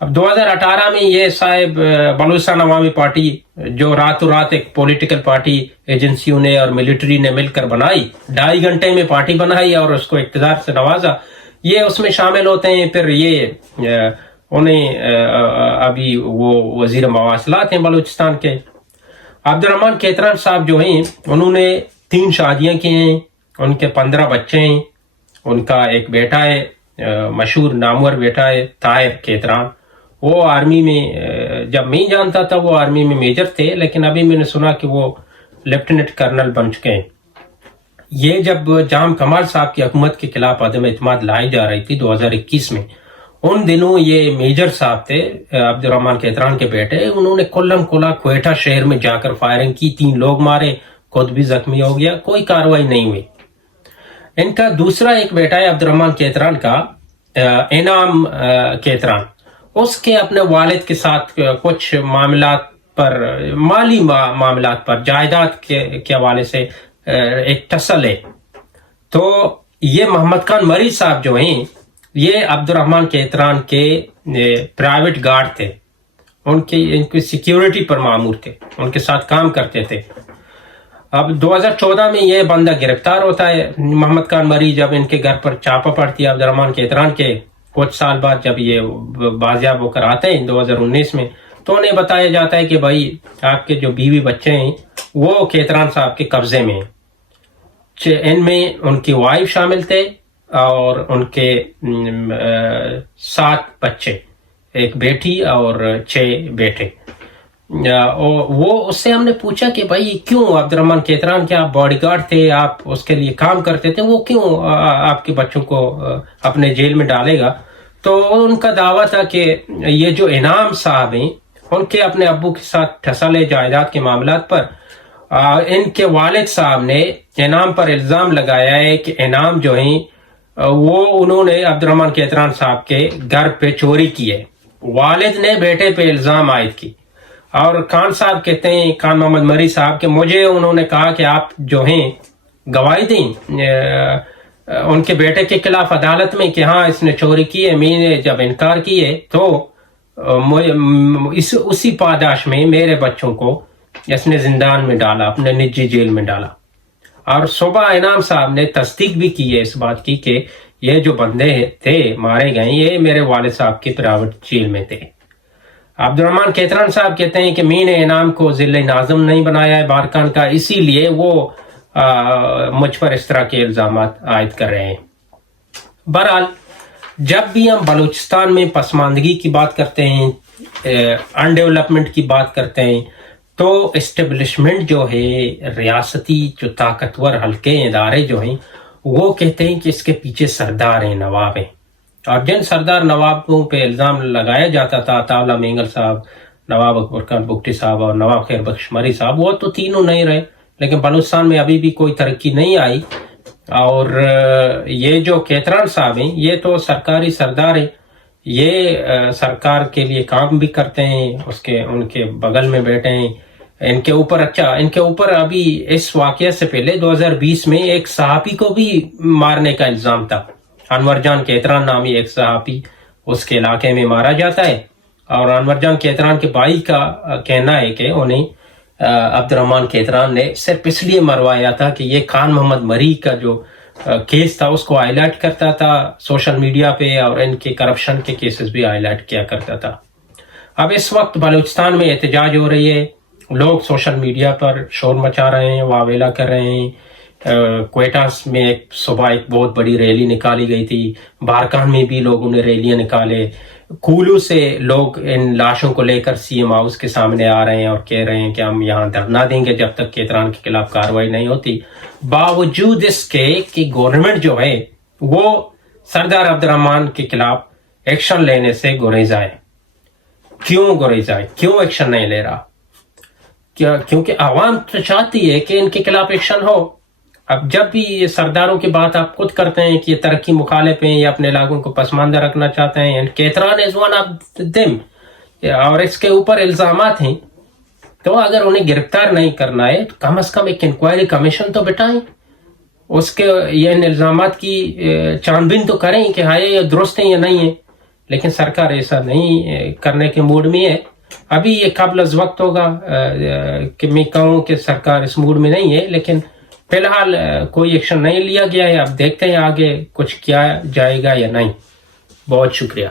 اب 2018 میں یہ صاحب بلوچستان عوامی پارٹی جو راتوں رات ایک پولیٹیکل پارٹی ایجنسیوں نے اور ملٹری نے مل کر بنائی، 2.5 گھنٹے میں پارٹی بنائی اور اس کو اقتدار سے نوازا، یہ اس میں شامل ہوتے ہیں. پھر یہ انہیں ابھی وہ وزیر مواصلات ہیں بلوچستان کے. عبد الرحمان کیتران صاحب جو ہیں انہوں نے 3 شادیاں کی ہیں، ان کے 15 بچے ہیں. ان کا ایک بیٹا ہے، مشہور نامور بیٹا ہے طاہر کیتران. وہ آرمی میں، جب میں جانتا تھا وہ آرمی میں میجر تھے، لیکن ابھی میں نے سنا کہ وہ لیفٹیننٹ کرنل بن چکے ہیں. یہ جب جام کمال صاحب کی حکومت کے خلاف عدم اعتماد لائی جا رہی تھی 2021 میں، ان دنوں یہ میجر صاحب تھے عبد الرحمان کیتران کے بیٹے، انہوں نے کلم کلا کوئٹہ شہر میں جا کر فائرنگ کی، 3 لوگ مارے، خود بھی زخمی ہو گیا، کوئی کارروائی نہیں ہوئی. ان کا دوسرا ایک بیٹا ہے عبد الرحمان کیتران کا، انعام کیتران. اس کے اپنے والد کے ساتھ کچھ معاملات پر، مالی معاملات پر، جائیداد کے حوالے سے ایک ٹسل ہے. تو یہ محمد خان مری صاحب جو ہیں یہ عبد الرحمان کیتران کے پرائیویٹ گارڈ تھے، ان کی سیکیورٹی پر مامور تھے، ان کے ساتھ کام کرتے تھے. اب 2014 میں یہ بندہ گرفتار ہوتا ہے محمد خان مری، جب ان کے گھر پر چھاپا پڑتی ہے عبد الرحمان کیتران کے. کچھ سال بعد جب یہ بازیاب ہو کر آتے ہیں 2019 میں، تو انہیں بتایا جاتا ہے کہ بھائی آپ کے جو بیوی بچے ہیں وہ کیتران صاحب کے قبضے میں ہیں. ان میں ان کی وائف شامل تھے اور ان کے 7 بچے، ایک بیٹی اور 6 بیٹے. وہ اس سے ہم نے پوچھا کہ بھائی کیوں عبد الرحمان کیتران کے آپ باڈی گارڈ تھے، آپ اس کے لیے کام کرتے تھے، وہ کیوں آپ کے بچوں کو اپنے جیل میں ڈالے گا؟ تو ان کا دعویٰ تھا کہ یہ جو انعام صاحب ہیں ان کے اپنے ابو کے ساتھ ٹھسل ہے جائیداد کے معاملات پر. ان کے والد صاحب نے انعام پر الزام لگایا ہے کہ انعام جو ہیں وہ انہوں نے عبد الرحمان کیتران صاحب کے گھر پہ چوری کی ہے. والد نے بیٹے پہ الزام عائد کی. اور خان صاحب کہتے ہیں، خان محمد مری صاحب، کہ مجھے انہوں نے کہا کہ آپ جو ہیں گواہی دیں ان کے بیٹے کے خلاف عدالت میں کہ ہاں اس نے چوری کی ہے. میں نے جب انکار کی ہے تو اسی پاداش میں میرے بچوں کو اس نے زندان میں ڈالا، اپنے نجی جیل میں ڈالا. اور صبح انعام صاحب نے تصدیق بھی کی ہے اس بات کی کہ یہ جو بندے تھے مارے گئے یہ میرے والد صاحب کی پرائیویٹ جیل میں تھے. عبد الرحمان کیتران صاحب کہتے ہیں کہ میں نے انعام کو ضلع ناظم نہیں بنایا ہے بارکان کا، اسی لیے وہ مجھ پر اس طرح کے الزامات عائد کر رہے ہیں. بہرحال جب بھی ہم بلوچستان میں پسماندگی کی بات کرتے ہیں، ان ڈیولپمنٹ کی بات کرتے ہیں، تو اسٹیبلشمنٹ جو ہے، ریاستی جو طاقتور حلقے ادارے جو ہیں، وہ کہتے ہیں کہ اس کے پیچھے سردار ہیں، نواب ہیں. اور جن سردار نوابوں پہ الزام لگایا جاتا تھا، عطاءاللہ مینگل صاحب، نواب اکبر خان بگٹی صاحب اور نواب خیر بخش مری صاحب، وہ تو تینوں نہیں رہے. لیکن بلوچستان میں ابھی بھی کوئی ترقی نہیں آئی. اور یہ جو کیتران صاحب ہیں یہ تو سرکاری سردار ہیں، یہ سرکار کے لیے کام بھی کرتے ہیں، ان کے بغل میں بیٹھے ہیں. ان کے اوپر ابھی اس واقعہ سے پہلے 2020 میں ایک صحافی کو بھی مارنے کا الزام تھا. انور جان کیتران نامی ایک صحافی اس کے علاقے میں مارا جاتا ہے. اور انور جان کیتران کے بھائی کا کہنا ہے کہ انہیں عبد الرحمان کیتران نے صرف اس لیے مروایا تھا کہ یہ خان محمد مری کا جو کیس تھا اس کو ہائی لائٹ کرتا تھا سوشل میڈیا پہ، اور ان کے کرپشن کے کیسز بھی ہائی لائٹ کیا کرتا تھا. اب اس وقت بلوچستان میں احتجاج ہو رہی ہے، لوگ سوشل میڈیا پر شور مچا رہے ہیں، واویلا کر رہے ہیں. کوئٹہ میں صبح ایک بہت بڑی ریلی نکالی گئی تھی، بارکان میں بھی لوگوں نے ریلیاں نکالے. کولو سے لوگ ان لاشوں کو لے کر سی ایم ہاؤس کے سامنے آ رہے ہیں اور کہہ رہے ہیں کہ ہم یہاں دھرنا دیں گے جب تک کیتران کے خلاف کارروائی نہیں ہوتی، باوجود اس کے کہ گورنمنٹ جو ہے وہ سردار عبد الرحمان کے خلاف ایکشن لینے سے گریزا ہے. کیوں ایکشن نہیں لے رہا؟ کیونکہ عوام تو چاہتی ہے کہ ان کے خلاف ایکشن ہو. اب جب بھی یہ سرداروں کی بات آپ خود کرتے ہیں کہ یہ ترقی مخالف ہیں یا اپنے علاقوں کو پسماندہ رکھنا چاہتے ہیں، Ketran is one of them, اور اس کے اوپر الزامات ہیں، تو اگر انہیں گرفتار نہیں کرنا ہے تو کم از کم ایک انکوائری کمیشن تو بٹائیں، اس کے یہ الزامات کی چھان بین تو کریں کہ ہاں یہ درست ہیں یا نہیں ہے. لیکن سرکار ایسا نہیں کرنے کے موڈ میں ہے. ابھی یہ قبل از وقت ہوگا کہ میں کہوں کہ سرکار اس موڈ میں نہیں ہے, لیکن فی الحال کوئی ایکشن نہیں لیا گیا ہے. اب دیکھتے ہیں آگے کچھ کیا جائے گا یا نہیں. بہت شکریہ.